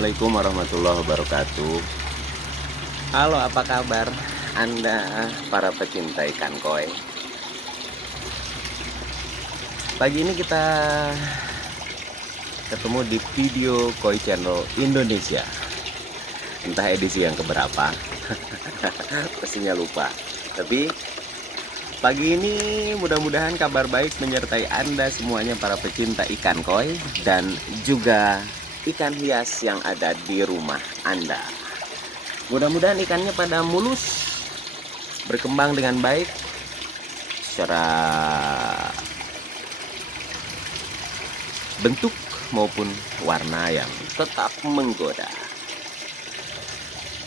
Assalamualaikum warahmatullahi wabarakatuh. Halo, apa kabar Anda para pecinta ikan koi? Pagi ini kita ketemu di video Koi Channel Indonesia. Entah edisi yang keberapa, pastinya lupa. Tapi pagi ini mudah-mudahan kabar baik menyertai Anda semuanya para pecinta ikan koi dan juga ikan hias yang ada di rumah Anda. Mudah-mudahan ikannya pada mulus, berkembang dengan baik secara bentuk maupun warna yang tetap menggoda.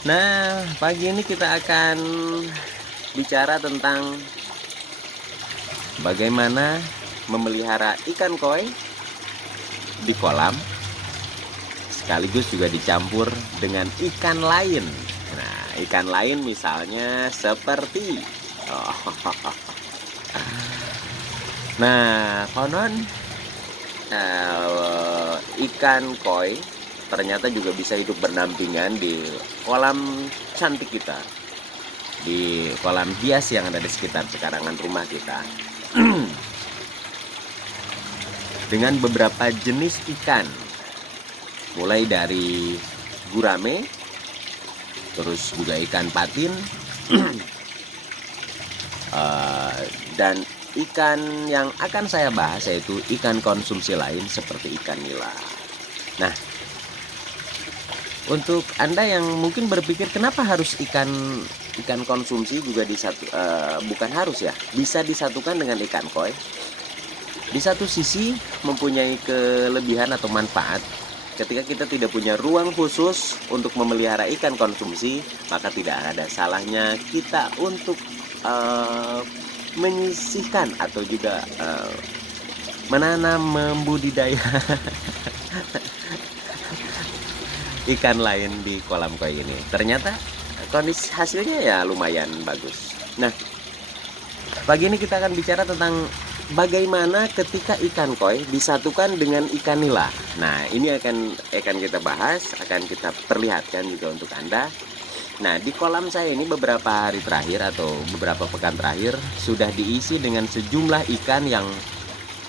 Nah, pagi ini kita akan bicara tentang bagaimana memelihara ikan koi di kolam, sekaligus juga dicampur dengan ikan lain. Nah, ikan lain misalnya seperti Nah, konon ikan koi ternyata juga bisa hidup berdampingan di kolam cantik kita, di kolam hias yang ada di sekitar pekarangan rumah kita. Dengan beberapa jenis ikan, mulai dari gurame, terus juga ikan patin, dan ikan yang akan saya bahas yaitu ikan konsumsi lain seperti ikan nila. Nah, untuk Anda yang mungkin berpikir kenapa harus ikan konsumsi juga bukan harus ya, bisa disatukan dengan ikan koi. Di satu sisi mempunyai kelebihan atau manfaat. Ketika kita tidak punya ruang khusus untuk memelihara ikan konsumsi, maka tidak ada salahnya kita untuk menyisihkan atau juga menanam, membudidaya ikan lain di kolam koi ini. Ternyata kondisi hasilnya ya lumayan bagus. Nah, pagi ini kita akan bicara tentang bagaimana ketika ikan koi disatukan dengan ikan nila. Nah, ini akan kita bahas, akan kita perlihatkan juga untuk Anda. Nah, di kolam saya ini beberapa hari terakhir atau beberapa pekan terakhir sudah diisi dengan sejumlah ikan yang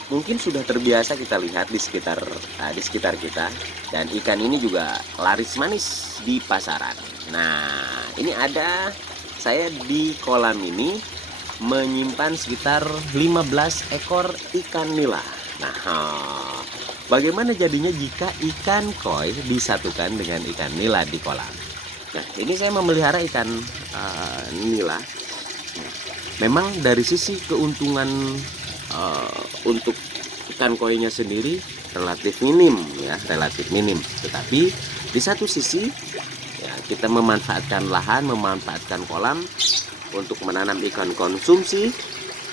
mungkin sudah terbiasa kita lihat di sekitar kita, dan ikan ini juga laris manis di pasaran. Nah, ini ada saya di kolam ini menyimpan sekitar 15 ekor ikan nila. Nah, bagaimana jadinya jika ikan koi disatukan dengan ikan nila di kolam? Nah, ini saya memelihara ikan nila. Memang dari sisi keuntungan untuk ikan koinya sendiri relatif minim. Tetapi di satu sisi ya, kita memanfaatkan lahan, memanfaatkan kolam untuk menanam ikan konsumsi,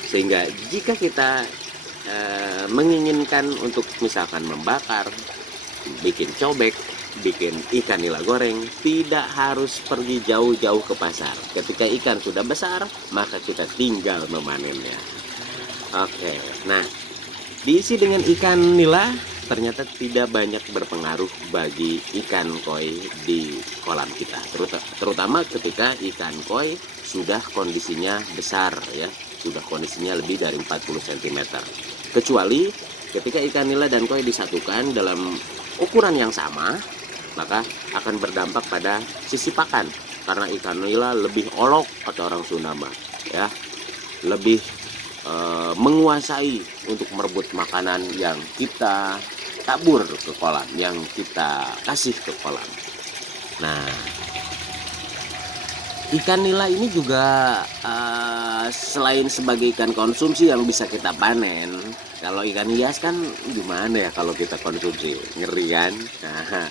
sehingga jika kita menginginkan untuk misalkan membakar, bikin cobek, bikin ikan nila goreng, tidak harus pergi jauh-jauh ke pasar. Ketika ikan sudah besar, maka kita tinggal memanennya. Oke, nah, diisi dengan ikan nila ternyata tidak banyak berpengaruh bagi ikan koi di kolam kita, terutama ketika ikan koi sudah kondisinya besar ya, sudah kondisinya lebih dari 40 cm. Kecuali ketika ikan nila dan koi disatukan dalam ukuran yang sama, maka akan berdampak pada sisi pakan, karena ikan nila lebih olok kata orang Sunda ya, lebih menguasai untuk merebut makanan yang kita tabur ke kolam, yang kita kasih ke kolam. Nah, ikan nila ini juga selain sebagai ikan konsumsi yang bisa kita panen, kalau ikan hias kan gimana ya kalau kita konsumsi, ngeri kan. Nah,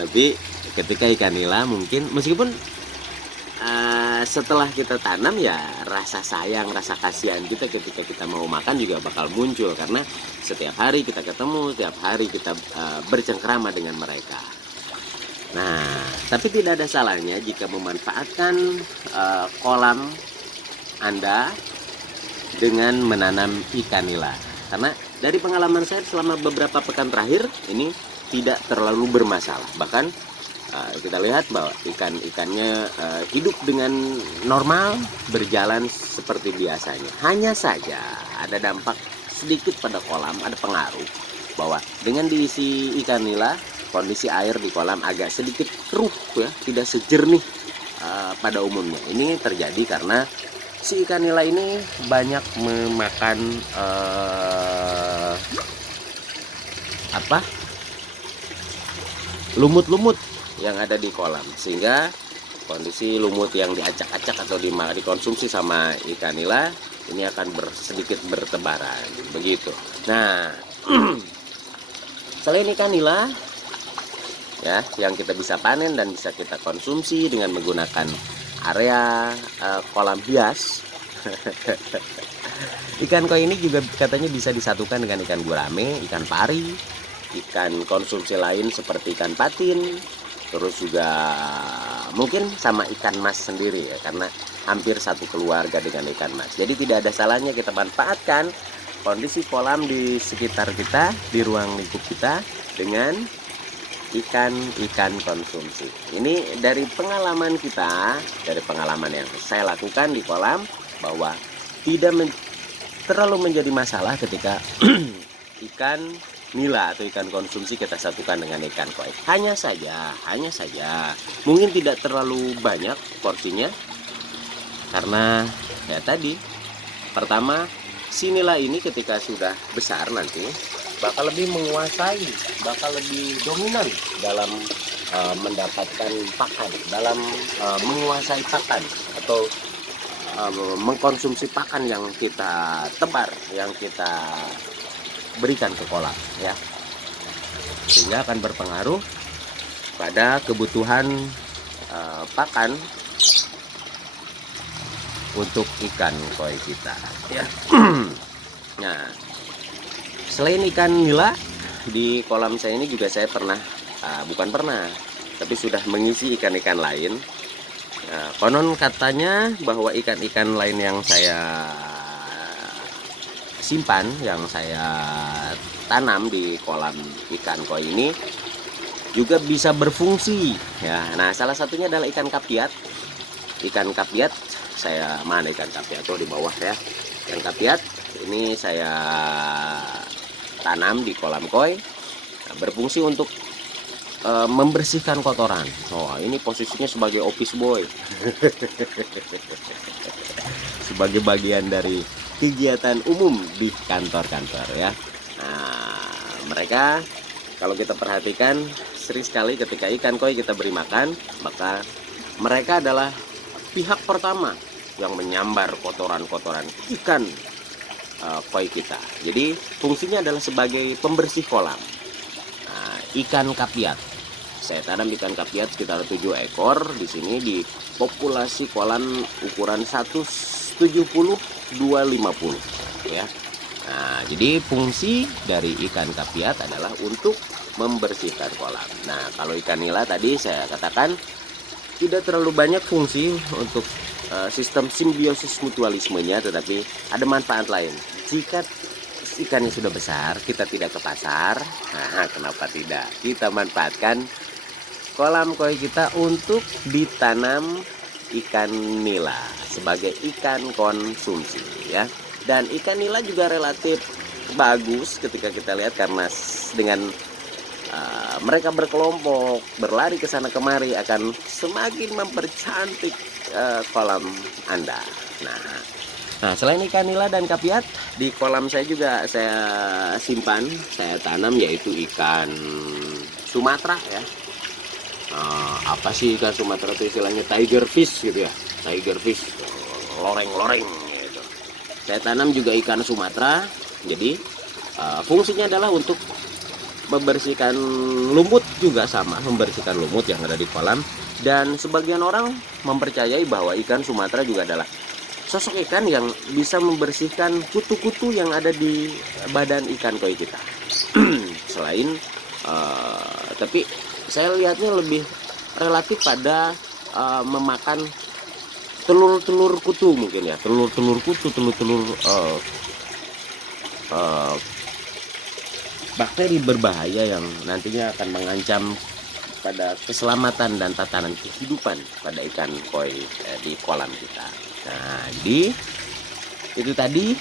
tapi ketika ikan nila mungkin meskipun setelah kita tanam ya rasa sayang, rasa kasihan kita ketika kita mau makan juga bakal muncul, karena setiap hari kita ketemu, setiap hari kita bercengkrama dengan mereka. Nah, tapi tidak ada salahnya jika memanfaatkan kolam Anda dengan menanam ikan nila. Karena dari pengalaman saya selama beberapa pekan terakhir ini, tidak terlalu bermasalah. Bahkan kita lihat bahwa ikan-ikannya hidup dengan normal, berjalan seperti biasanya. Hanya saja ada dampak sedikit pada kolam, ada pengaruh bahwa dengan diisi ikan nila, kondisi air di kolam agak sedikit keruh ya, tidak sejernih pada umumnya. Ini terjadi karena si ikan nila ini banyak memakan lumut-lumut yang ada di kolam, sehingga kondisi lumut yang diacak-acak atau dikonsumsi sama ikan nila ini akan sedikit bertebaran begitu. Nah, selain ikan nila ya yang kita bisa panen dan bisa kita konsumsi dengan menggunakan area kolam hias, ikan koi ini juga katanya bisa disatukan dengan ikan gurame, ikan pari, ikan konsumsi lain seperti ikan patin, terus juga mungkin sama ikan mas sendiri ya, karena hampir satu keluarga dengan ikan mas. Jadi tidak ada salahnya kita manfaatkan kondisi kolam di sekitar kita, di ruang lingkup kita dengan ikan konsumsi. Ini dari pengalaman kita, dari pengalaman yang saya lakukan di kolam, bahwa tidak terlalu menjadi masalah ketika ikan nila atau ikan konsumsi kita satukan dengan ikan koi. Hanya saja mungkin tidak terlalu banyak porsinya, karena ya tadi, pertama si nila ini ketika sudah besar nanti bakal lebih menguasai, bakal lebih dominan dalam mendapatkan pakan, dalam menguasai pakan atau mengkonsumsi pakan yang kita tebar, yang kita berikan ke kolam ya, sehingga akan berpengaruh pada kebutuhan pakan untuk ikan koi kita ya. Nah, selain ikan nila, di kolam saya ini juga saya bukan pernah, tapi sudah mengisi ikan-ikan lain. Konon katanya bahwa ikan-ikan lain yang saya simpan, yang saya tanam di kolam ikan koi ini juga bisa berfungsi ya. Nah, salah satunya adalah ikan kapiat. Ikan kapiat mana ikan kapiat tuh di bawah ya. Ikan kapiat ini saya tanam di kolam koi, berfungsi untuk membersihkan kotoran. Oh, ini posisinya sebagai office boy. Sebagai bagian dari kegiatan umum di kantor-kantor ya. Nah, mereka kalau kita perhatikan sering sekali ketika ikan koi kita beri makan, maka mereka adalah pihak pertama yang menyambar kotoran-kotoran ikan koi kita. Jadi fungsinya adalah sebagai pembersih kolam. Nah, ikan kapiat, saya tanam ikan kapiat sekitar 7 ekor di sini di populasi kolam ukuran 170-250 ya. Nah, jadi fungsi dari ikan kapiat adalah untuk membersihkan kolam. Nah, kalau ikan nila tadi saya katakan tidak terlalu banyak fungsi untuk sistem simbiosis mutualismenya, tetapi ada manfaat lain. Jika ikannya sudah besar, kita tidak ke pasar, nah kenapa tidak kita manfaatkan kolam koi kita untuk ditanam ikan nila sebagai ikan konsumsi ya. Dan ikan nila juga relatif bagus ketika kita lihat, karena dengan mereka berkelompok berlari ke sana kemari akan semakin mempercantik kolam Anda. Nah, selain ikan nila dan kapiat, di kolam saya juga saya simpan, saya tanam yaitu ikan Sumatera ya. Apa sih ikan Sumatera itu istilahnya? Tiger fish gitu ya, tiger fish, loreng-loreng gitu. Saya tanam juga ikan Sumatera. Jadi fungsinya adalah untuk membersihkan lumut, juga sama membersihkan lumut yang ada di kolam. Dan sebagian orang mempercayai bahwa ikan Sumatera juga adalah sosok ikan yang bisa membersihkan kutu-kutu yang ada di badan ikan koi kita. Selain tapi saya lihatnya lebih relatif pada memakan telur-telur kutu mungkin ya, telur-telur kutu, telur-telur bakteri berbahaya yang nantinya akan mengancam pada keselamatan dan tatanan kehidupan pada ikan koi di kolam kita. Nah, jadi itu tadi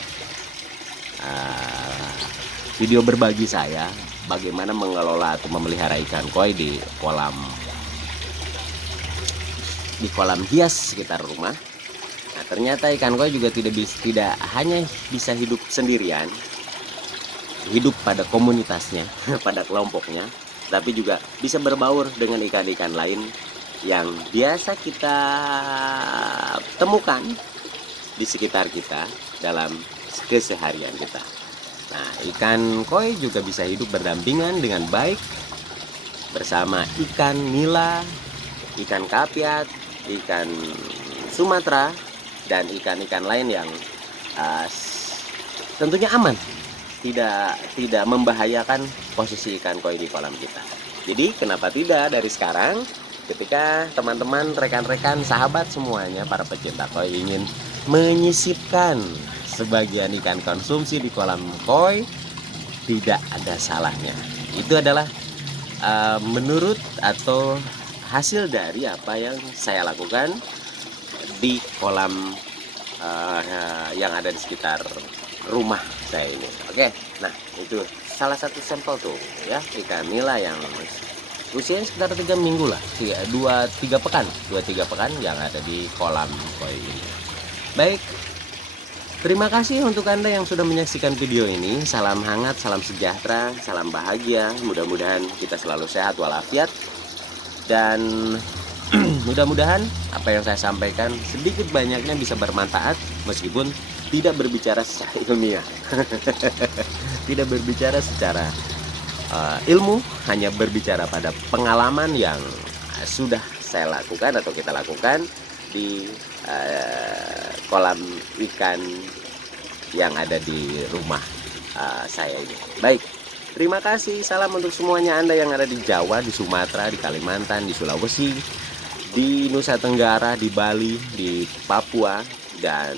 video berbagi saya bagaimana mengelola atau memelihara ikan koi di kolam hias sekitar rumah. Nah, ternyata ikan koi juga tidak hanya bisa hidup sendirian, hidup pada komunitasnya, pada kelompoknya, tapi juga bisa berbaur dengan ikan-ikan lain yang biasa kita temukan di sekitar kita dalam keseharian kita. Nah, ikan koi juga bisa hidup berdampingan dengan baik bersama ikan nila, ikan kapiat, ikan Sumatera, dan ikan-ikan lain yang tentunya aman, tidak membahayakan posisi ikan koi di kolam kita. Jadi kenapa tidak dari sekarang, ketika teman-teman, rekan-rekan, sahabat semuanya, para pecinta koi ingin menyisipkan sebagian ikan konsumsi di kolam koi, tidak ada salahnya. Itu adalah menurut atau hasil dari apa yang saya lakukan di kolam yang ada di sekitar rumah saya ini. Oke, nah itu salah satu sampel tuh ya, ikan nila yang usianya sekitar 3 minggu lah, 2-3 pekan yang ada di kolam koi ini. Baik, terima kasih untuk Anda yang sudah menyaksikan video ini. Salam hangat, salam sejahtera, salam bahagia. Mudah-mudahan kita selalu sehat walafiat. Dan mudah-mudahan apa yang saya sampaikan sedikit banyaknya bisa bermanfaat, meskipun tidak berbicara secara ilmiah. Tidak berbicara secara ilmu, hanya berbicara pada pengalaman yang sudah saya lakukan atau kita lakukan di kolam ikan yang ada di rumah saya ini. Baik, terima kasih. Salam untuk semuanya Anda yang ada di Jawa, di Sumatera, di Kalimantan, di Sulawesi, di Nusa Tenggara, di Bali, di Papua, dan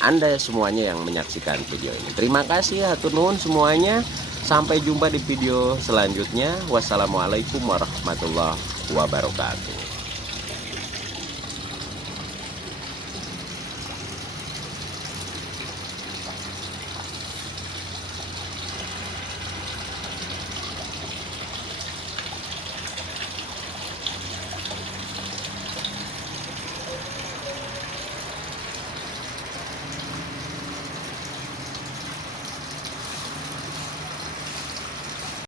Anda semuanya yang menyaksikan video ini. Terima kasih, hatur nuhun semuanya. Sampai jumpa di video selanjutnya. Wassalamualaikum warahmatullahi wabarakatuh.